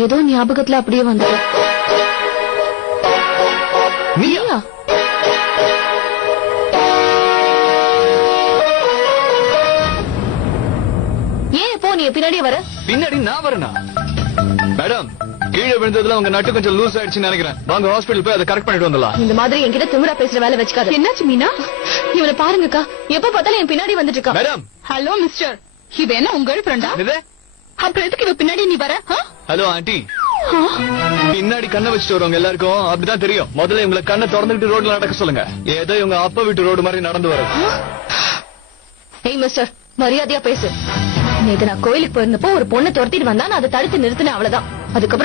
ஏதோ ஞாபகத்துல அப்படியே வந்தது. நீயா? ஏன் இப்போ நீ பின்னாடியே வர? பின்னாடி நான் வரேனா? மேடம், கீழே விழுந்ததுல உங்க நட்டு கொஞ்சம் லூஸ் ஆயிடுச்சுன்னு நினைக்கிறேன். வாங்க ஹாஸ்பிடல் போய் அதை கரெக்ட் பண்ணிட்டு வந்துடலாம். இந்த மாதிரி என்கிட்ட திமிரா பேசுற வேலை வச்சுக்காத. என்னாச்சு மீனா? இவனை பாருங்கக்கா, எப்ப பார்த்தாலும் என் பின்னாடி வந்துட்டு இருக்கா. மேடம். ஹலோ மிஸ்டர், இது என்ன உங்க ஃப்ரெண்டா? அப்புறம் எதுக்கு இவ பின்னாடி நீ வர? ஹலோ ஆண்டி, பின்னாடி கண்ணை வச்சுட்டு வரவங்க எல்லாருக்கும் அப்படிதான் தெரியும். முதல்ல இவங்களை கண்ணை திறந்துட்டு ரோட்ல நடக்க சொல்லுங்க. ஏதோ இவங்க அப்பா வீட்டு ரோடு மாதிரி நடந்து வர. ஏய் மிஸ்டர், மரியாதையா பேசு. நேத்து நான் கோயிலுக்கு போயிருந்தப்போ ஒரு பொண்ணை துரத்திட்டு வந்தா, நான் அதை தடுத்து நிறுத்தினேன், அவ்வளவுதான். அதுக்கப்புறம்